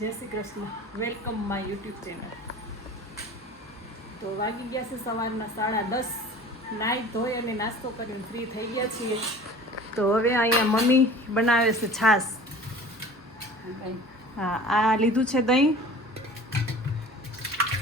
જય Shri Krishna, welcome my YouTube channel. તો વાગી ગયા છે સવારના 10:30. નાહી ધોઈ અને નાસ્તો કરીને ફ્રી થઈ ગયા છીએ. તો હવે અહીંયા મમ્મી બનાવે છે છાશ. હા, આ લીધું છે દહીં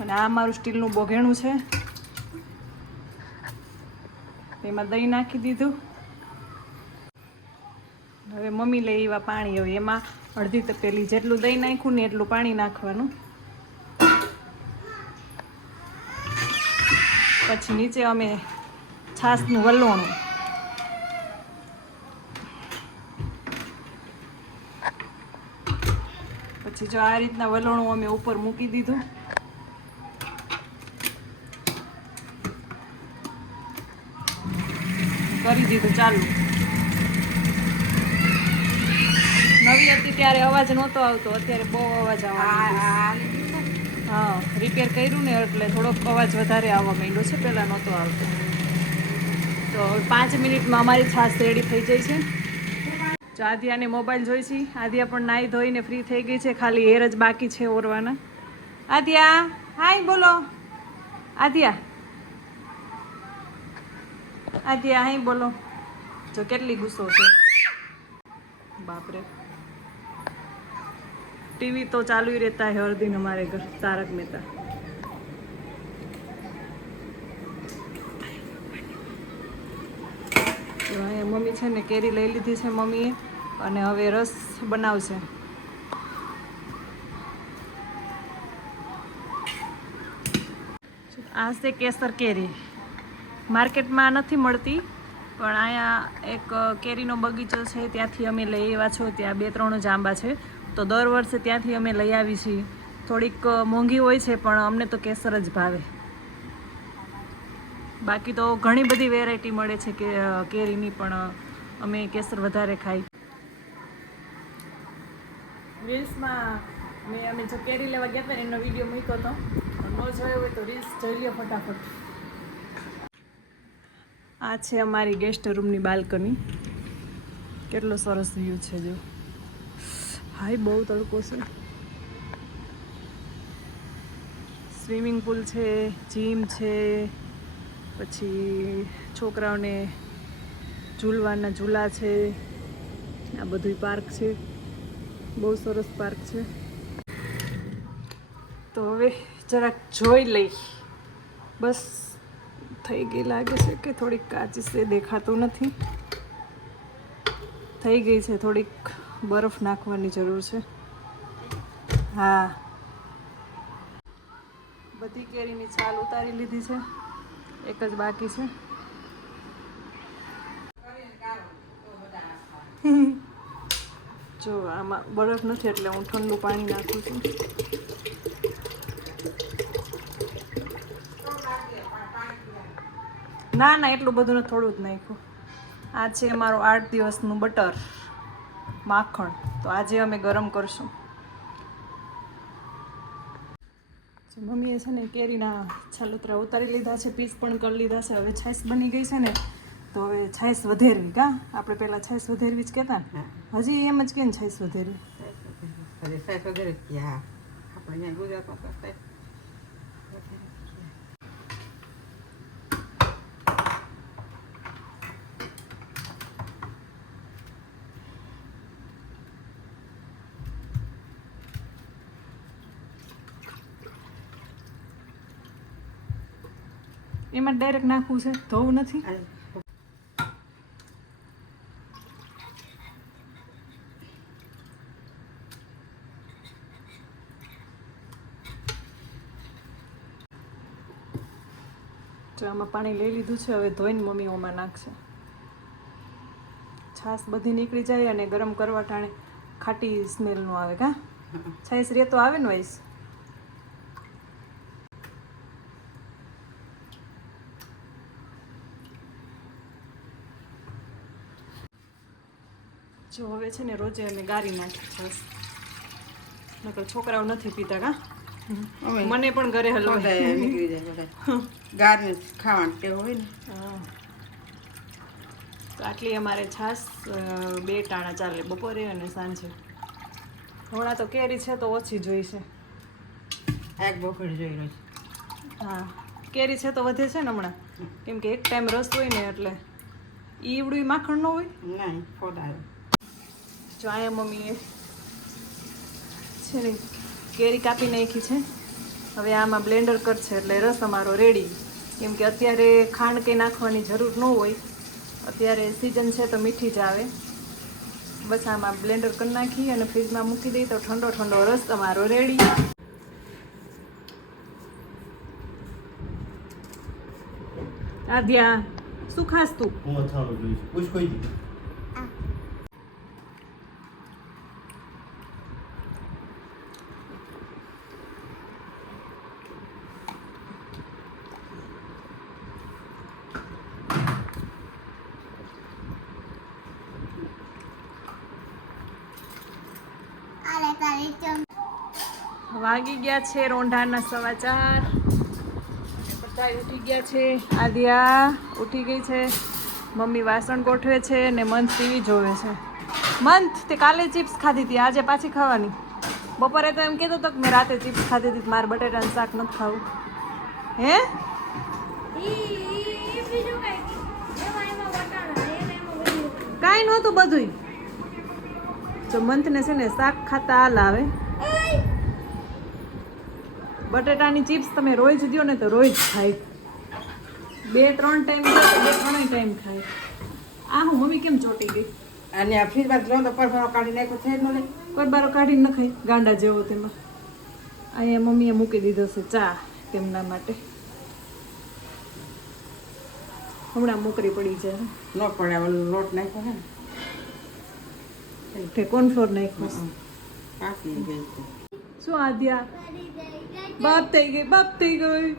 અને આ મારું સ્ટીલનું બોઘેણું છે. એમાં દહીં નાખી દીધું. હવે મમ્મી લઈ એવા પાણી. હવે એમાં અડધી તપેલી જેટલું દહીં નાખ્યું ને એટલું પાણી નાખવાનું. પછી નીચે અમે છાશનું વલોણું. પછી જો આ રીતના વલોણું અમે ઉપર મૂકી દીધું. કરી દીધું ચાલુ. નવી હતી ત્યારે અવાજ નહોતો આવતો, અત્યારે બહુ અવાજ આવે. હા, રિપેર કર્યું ને એટલે થોડોક અવાજ વધારે આવવા માંડ્યો છે, પહેલાં નહોતો આવતો. તો 5 મિનિટમાં અમારી છાશ રેડી થઈ જાય છે. જો આદિયાને મોબાઈલ જોઈ છે. આદિયા પણ નાહી ધોઈને ફ્રી થઈ ગઈ છે, ખાલી હેર જ બાકી છે ઓરવાના. આદિયા હાય બોલો. આદિયા આદિયા હાય બોલો. જો કેટલી ગુસ્સો છે, બાપરે. टीवी तो चालू ही रहता है हर दिन हमारे घर, तारक मेहता. મમ્મી છે ને કેરી લઈ લીધી છે મમ્મીએ, અને હવે રસ બનાવશે. આ છે કેસર કેરી. માર્કેટમાં નથી મળતી, પણ અહીંયા એક કેરીનો બગીચો છે, ત્યાંથી અમે લઈ આવ્યા છો. ત્યાં 2-3 જ આંબા છે, તો દર વર્ષે ત્યાંથી અમે લઈ આવી છીએ. થોડીક મોંઘી હોય છે, પણ અમને તો કેસર જ ભાવે. બાકી તો ઘણી બધી વેરાયટી મળે છે કે કેરીની, પણ અમે કેસર વધારે ખાઈ. રીલ્સમાં અમે જો કેરી લેવા ગયા હતા ને એનો વિડીયો મૂક્યો હતો. ન જોયો હોય તો રીલ્સ જોઈ લો ફટાફટ. આ છે અમારી ગેસ્ટ રૂમની બાલ્કની. કેટલો સરસ વ્યૂ છે જો. હાય બહુ તડકો છે. સ્વિમિંગ પુલ છે, જીમ છે, પછી છોકરાઓને ઝૂલવાના ઝૂલા છે. આ બધું પાર્ક છે, બહુ સરસ પાર્ક છે. તો હવે જરાક જોઈ લઈ. બસ થઈ ગઈ લાગે છે કે થોડીક કાચી છે, દેખાતું નથી. થઈ ગઈ છે, થોડીક બરફ નાખવાની જરૂર છે. હા, બધી કેરીની છાલ ઉતારી લીધી છે, એક જ બાકી છે. જો આમાં બરફ નથી એટલે હું ઠંડુ પાણી નાખું છું. ના ના, એટલું બધું ને થોડું જ નાખ્યું. આ છે અમારું 8 દિવસનું બટર માખણ. તો આજે અમે ગરમ કરશું. મમ્મીએ છે ને કેરીના છાલોતરા ઉતારી લીધા છે, પીસ પણ કરી લીધા છે. હવે છાશ બની ગઈ છે ને, તો હવે છાશ વધેરવી. કા આપણે પહેલાં છાશ વધેરવી જ કહેતા ને, હજી એમ જ કે ને છાશ વધેરવી. આપણે ગુજરાતમાં કરતા. એમાં ડાયરેક્ટ નાખવું છે, ધોવું નથી. જો આમાં પાણી લઈ લીધું છે, હવે ધોઈને મમ્મી ઓમાં નાખશે. છાશ બધી નીકળી જાય અને ગરમ કરવા ટાણે ખાટી સ્મેલ નો આવે. કા છાશ રે તો આવે ને વાઈસ. જો હવે છે ને રોજે અમે ગારી નાખી છાશ, નકર છોકરાઓ નથી પીતા. કા મને પણ ઘરે હલવા નીકળી જાય બધા ગારને ખાવાનું ટેવ હોય ને. તો આટલી અમારે છાશ 2 ટાણા ચાલે, બપોરે અને સાંજે. હમણાં તો કેરી છે તો ઓછી જોઈશે. એક બોકડી જોઈ રહ્યો છે. હા કેરી છે તો વધે છે ને હમણાં, કેમ કે એક ટાઈમ રસ હોય ને એટલે ઈવડું માખણ ન હોય. નહીં ફોડાયો. જો અહીંયા મમ્મીએ છે ને કેરી કાપી નાખી છે. હવે આમાં બ્લેન્ડર કરશે એટલે રસ અમારો રેડી. કેમ કે અત્યારે ખાંડ કંઈ નાખવાની જરૂર ન હોય, અત્યારે સિઝન છે તો મીઠી જ આવે. બસ આમાં બ્લેન્ડર કરી નાખી અને ફ્રીજમાં મૂકી દઈએ તો ઠંડો ઠંડો રસ તમારો રેડી. આદ્યા શું ખાસ તું? હું અથાણું જોઈશ. પૂછ કોઈ દી. વાગી ગયા છે રોંઢાના 4:15. બધા ઉઠી ગયા છે. આદ્યા ઉઠી ગઈ છે. મમ્મી વાસણ ગોઠવે છે ને મંથ ટીવી જોવે છે. મંથ તે કાલે ચિપ્સ ખાધી હતી, આજે પાછી ખાવાની. બપોરે તો એમ કહેતો હતો કે મેં રાતે ચિપ્સ ખાધી હતી, મારે બટેટાનું શાક નથી ખાવું. હે કાંઈ નહોતું બધુંય. જો મંથને છે ને શાક ખાતા હાલ આવે. બટેટાની ચિપ્સ તમે રોજ દો ને તો રોજ ખાય. 2-3 ટાઈમ દો તો 2-3 ટાઈમ ખાય. આ હું મમ્મી કેમ ચોટી ગઈ? અને આ ફ્રીજમાં લો તો પરફરો કાઢી નાખ્યો છે નો લે. પરબારો કાઢીને ન ખાય ગાંડા જેવો તેમાં. અહીંયા મમ્મીએ મૂકી દીધો છે ચા તેમના માટે. હમણાં મોકરી પડી જાય. ન પડે ઓલો લોટ નાખ્યો છે ને તે કોર્નફ્લોર નાખ્યો. કાપી ગઈ છે. શું આદ્યા બાપ થઈ ગઈ.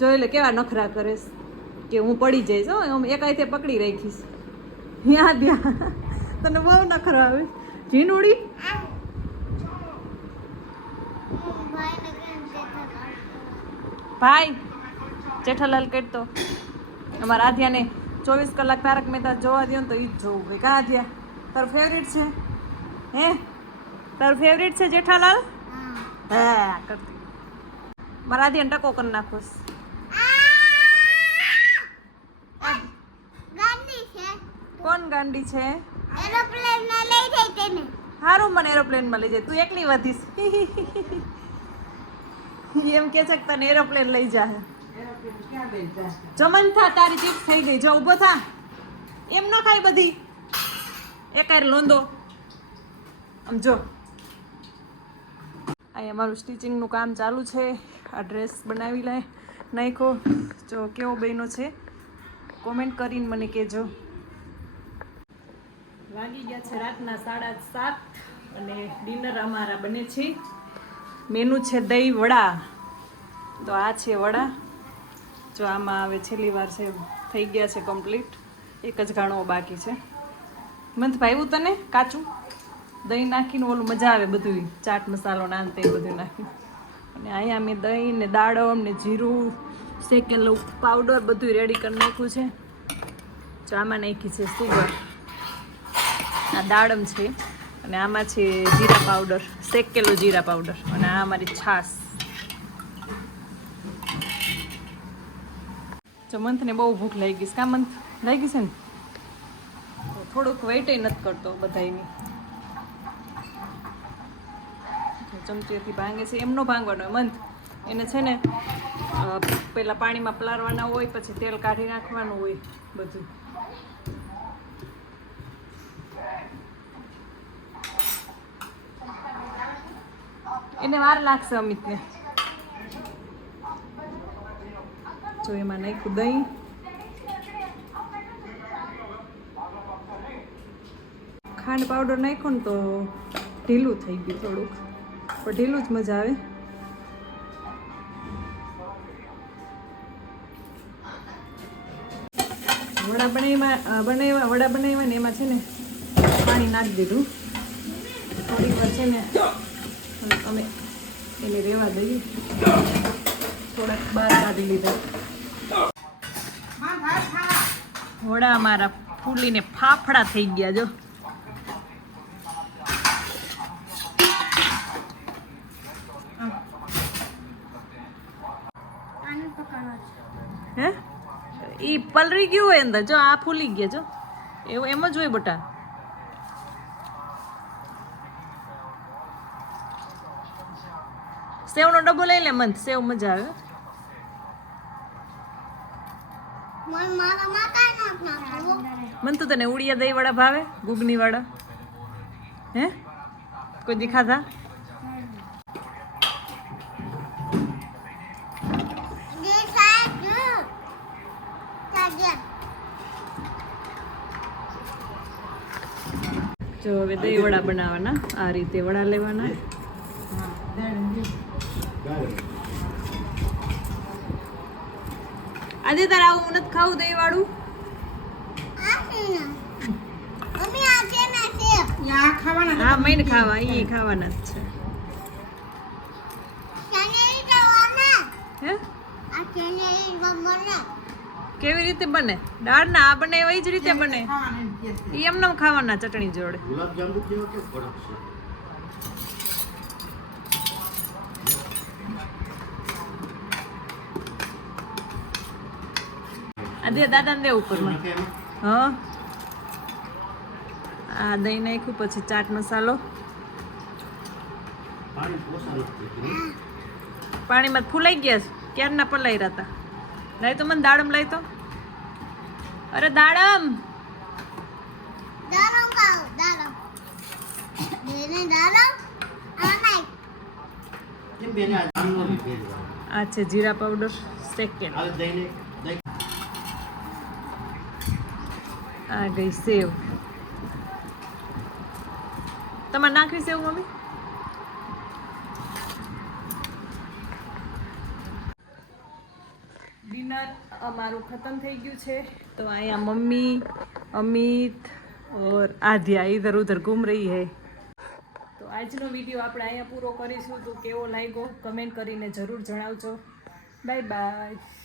જોઈ લે કેવા નખરા કરેશ કે હું પડી જઈશ. હો આમ એક હાથે પકડી રાખીશ. આદ્યા તને બહુ નખરા આવે. ઝીનુડી ભાઈ જેઠાલાલ કહેતો અમારા આદ્યાને 24 કલાક તારક મહેતા જોવા દો ને તો ઈ જ જોવું હોય. કા આદ્યા તારું ફેવરિટ છે? હે તારું ફેવરિટ છે જેઠાલાલ? હા કરતી મારા આદ્યાને ટકો કરી નાખો. કોણ ગાંડી છે? એરોપ્લેનમાં લઈ જાય તેને. હારું મને એરોપ્લેનમાં લઈ જાય. તું એકલી વધીશ. એમ કે છે કે તને એરોપ્લેન લઈ જાય. ક્યાં લઈ જા? જમન થા તારી ચીપ થઈ ગઈ. જો ઊભો થા. એમ ન ખાય બધી એકાર લોંદો. આમ જો અહીંયા અમારું સ્ટિચિંગનું કામ ચાલુ છે. આ ડ્રેસ બનાવી નાખો. જો કેવો બન્યો છે કોમેન્ટ કરીને મને કહેજો. વાગી ગયા છે રાતના 7:30 અને ડિનર અમારા બને છે. મેનુ છે દહીં વડા. તો આ છે વડા. જો આમાં હવે છેલ્લી વાર છે થઈ ગયા છે કમ્પ્લીટ. એક જ ઘાણો બાકી છે. મંથ ભાવ્યું તને કાચું દહીં નાખીને ઓલું મજા આવે બધું ચાટ મસાલો નાન તે બધું નાખીને. અને અહીંયા મેં દહીં ને દાડમ ને જીરું શેકેલું પાવડર બધું રેડી કરી નાખ્યું છે. જો આમાં નાખી છે સુગર, આ દાડમ છે અને આમાં છે જીરા પાવડર, શેકેલો જીરા પાવડર અને આ અમારી છાશ. જો મંથને બહુ ભૂખ લાગી ગઈ. કા મંથ લાગી છે ને? થોડુંક વેઇટ નથી કરતો બધાની. ચમચીથી ભાંગે છે. એમનો ભાંગવાનો મંથ એને છે ને પહેલાં પાણીમાં પલાળવાના હોય, પછી તેલ કાઢી નાખવાનું હોય બધું. એને વાર લાગશે અમિતને. જો એમાં નાખ્યું દહીં, ખાંડ પાવડર નાખ્યો ને તો ઢીલું થઈ ગયું થોડુંક, પણ ઢીલું જ મજા આવે. વડા બનાવ્યા ને એમાં છે ને પાણી નાખી દીધું. થોડી વાર છે ને અમે એને રહેવા દઈએ. થોડાક બહાર કાઢી લીધા. વડા અમારા ફૂલીને ફાફડા થઈ ગયા. જો હે ઈ પલરી ગયું હોય અંદર જો આ ફૂલી ગયા જો એવું એમ જ હોય બટા સેવનો ડબ્બો લઈ લે મંત સેવ મજા આવે મારા માતા નાખો મન તો તને ઉડિયા દહીં વાળા ભાવે ગુગની વાળા હે કોઈ દેખાતા જો હવે દહીં વડા બનાવવાના આ રીતે વડા લેવાના આજે તારે આવું નથી ખાવું દહીં વાળું યા ખાવાના હા મેન ખાવા એ ખાવાના જ છે હે કેવી રીતે બને દાળ ના આ બને એવી જ રીતે બને એ એમને ખાવાના ચટણી જોડે ગુલાબ જાંબુ જેવો કે ફરક છે આજે દાદાને દે ઉપરમાં કેમ હા આ દહીં નાખ્યું પછી ચાટ મસાલો પાણી પોસાનું છે પાણીમાં ફૂલાઈ ગયા છે ક્યારના પલાઈ હતા લાઈ તો મને દાડમ લાઈ તો અરે દાડમ કેમ બેને આ જામનો લીધેલો આ છે જીરા પાવડર સેકેન્ડ હાલ દઈને દહીં આ ગઈ સેવ તમારે નાખવી સેવ મમ્મી ડિનર અમારું ખતમ થઈ ગયું છે તો અહીંયા મમ્મી અમિત और आध्या इधर उधर घूम रही है તો આજનો વિડીયો આપણે અહીંયા પૂરો કરીશું તો કેવો લાગ્યો કમેન્ટ કરીને જરૂર જણાવજો બાય બાય